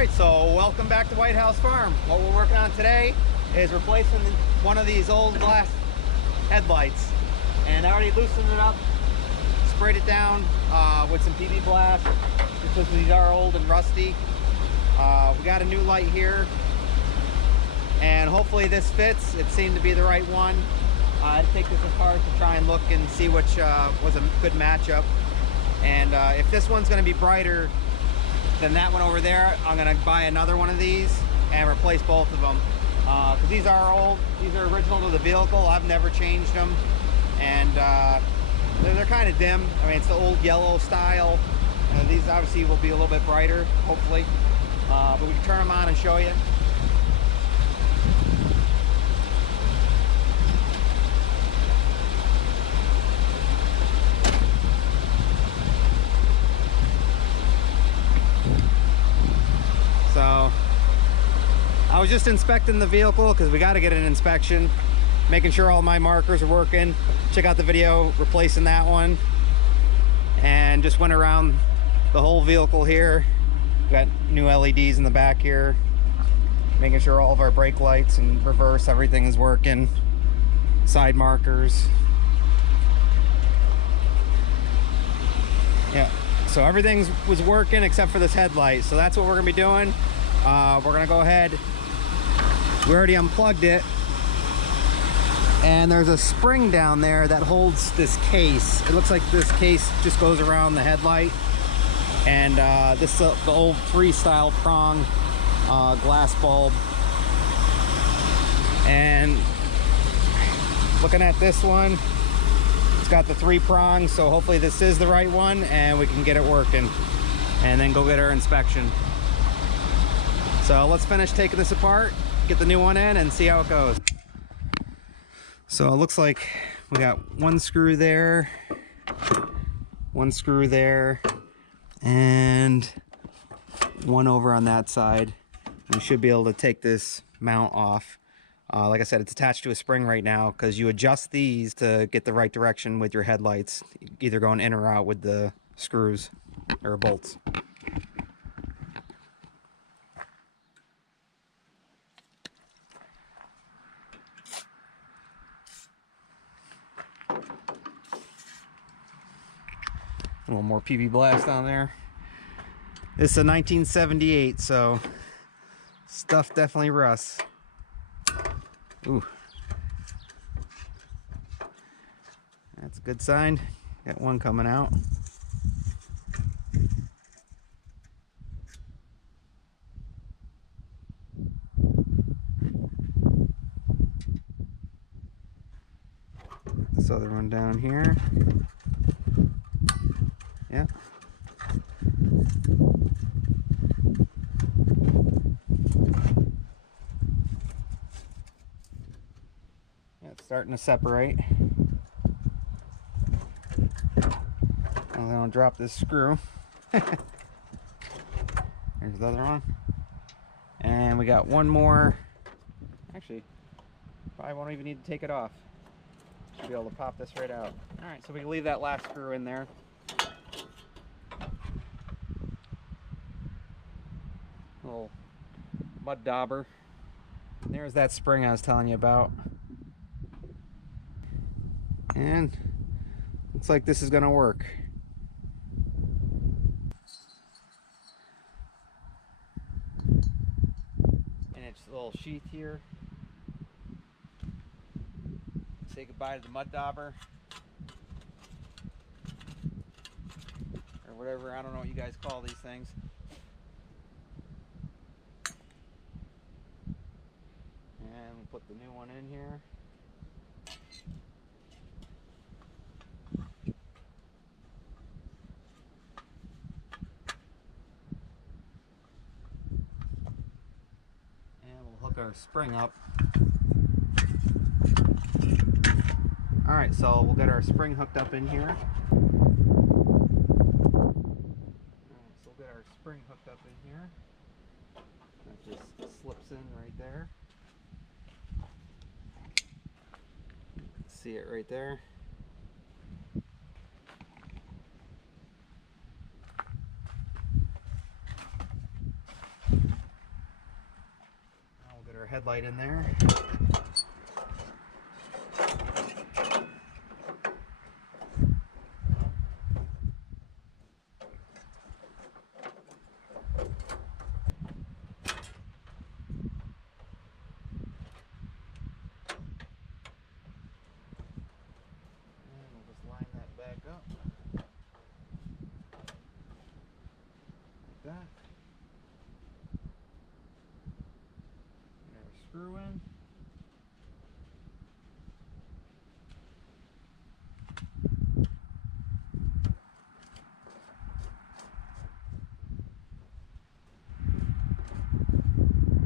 Alright, so welcome back to White House Farm. What we're working on today is replacing one of these old glass headlights. And I already loosened it up, sprayed it down with some PB Blast because these are old and rusty. We got a new light here, and hopefully this fits. It seemed to be the right one. I had to take this apart to try and look and see which was a good matchup. And if this one's going to be brighter than that one over there, I'm going to buy another one of these and replace both of them. Because these are old, these are original to the vehicle. I've never changed them. And they're kind of dim. I mean, it's the old yellow style. These obviously will be a little bit brighter, hopefully. But we can turn them on and show you. So I was just inspecting the vehicle because we got to get an inspection, making sure all my markers are working. Check out the video replacing that one, and just went around the whole vehicle here. We got new LEDs in the back here, making sure all of our brake lights and reverse, everything is working. Side markers, yeah. So everything was working except for this headlight. So that's what we're gonna be doing. We're gonna go ahead. We already unplugged it. And there's a spring down there that holds this case. It looks like this case just goes around the headlight. And this is the old freestyle prong glass bulb. And looking at this one, got the 3 prongs, so hopefully this is the right one and we can get it working and then go get our inspection. So let's finish taking this apart, get the new one in, and see how it goes. So it looks like we got one screw there, and one over on that side. We should be able to take this mount off. Like I said, it's attached to a spring right now because you adjust these to get the right direction with your headlights, either going in or out with the screws or bolts. A little more PB Blast on there. It's a 1978, so stuff definitely rusts. Ooh, that's a good sign. Got one coming out. This other one down here. Yeah. It's starting to separate. I'm gonna drop this screw. There's the other one. And we got one more. Actually, probably won't even need to take it off. Should be able to pop this right out. Alright, so we can leave that last screw in there. Little mud dauber. And there's that spring I was telling you about. And looks like this is gonna work. And it's a little sheath here. Say goodbye to the mud dauber. Or whatever, I don't know what you guys call these things. And we'll put the new one in here. Hook our spring up. Alright, so we'll get our spring hooked up in here. Alright, so we'll get our spring hooked up in here. That just slips in right there. You can see it right there. headlight in there. Line that back up. Like that. Get our screw in.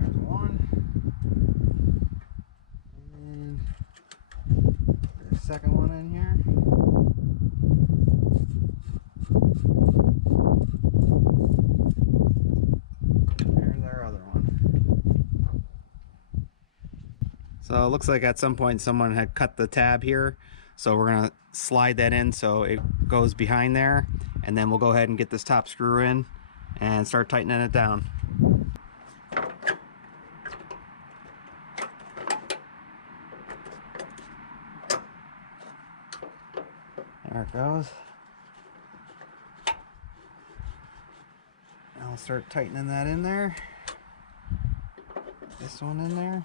There's one. And there's a second one in here. So it looks like at some point someone had cut the tab here, so we're gonna slide that in so it goes behind there, and then we'll go ahead and get this top screw in and start tightening it down. There it goes. Now I'll start tightening that in there. This one in there.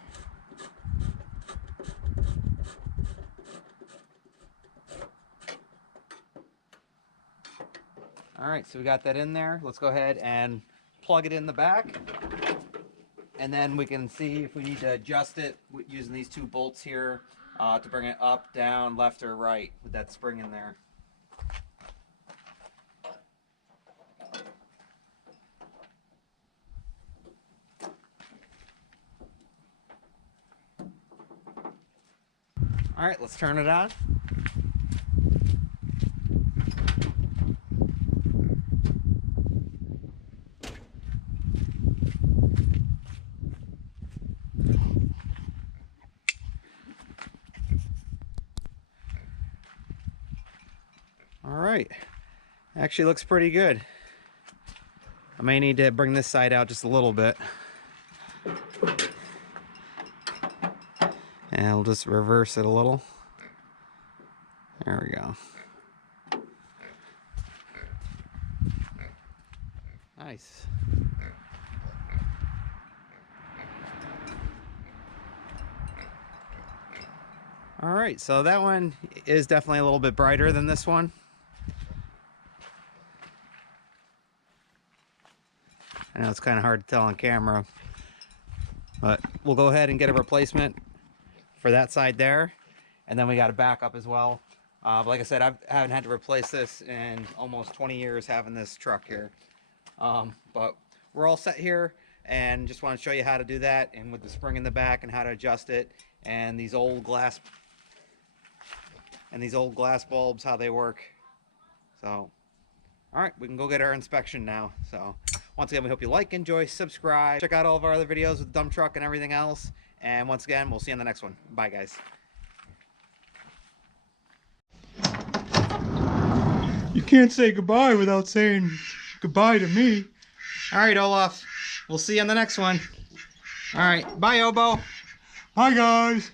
Alright, so we got that in there. Let's go ahead and plug it in the back. And then we can see if we need to adjust it using these two bolts here to bring it up, down, left, or right with that spring in there. Alright, let's turn it on. Alright, actually looks pretty good. I may need to bring this side out just a little bit. And we'll just reverse it a little. There we go. Nice. Alright, so that one is definitely a little bit brighter than this one. I know it's kind of hard to tell on camera, but we'll go ahead and get a replacement for that side there, and then we got a backup as well. But like I said, I haven't had to replace this in almost 20 years having this truck here. But we're all set here, and just want to show you how to do that, and with the spring in the back and how to adjust it, and these old glass bulbs, how they work. So all right, we can go get our inspection now. So once again, we hope you like, enjoy, subscribe, check out all of our other videos with the dump truck and everything else. And once again, we'll see you on the next one. Bye, guys. You can't say goodbye without saying goodbye to me. All right, Olaf. We'll see you on the next one. All right. Bye, Obo. Bye, guys.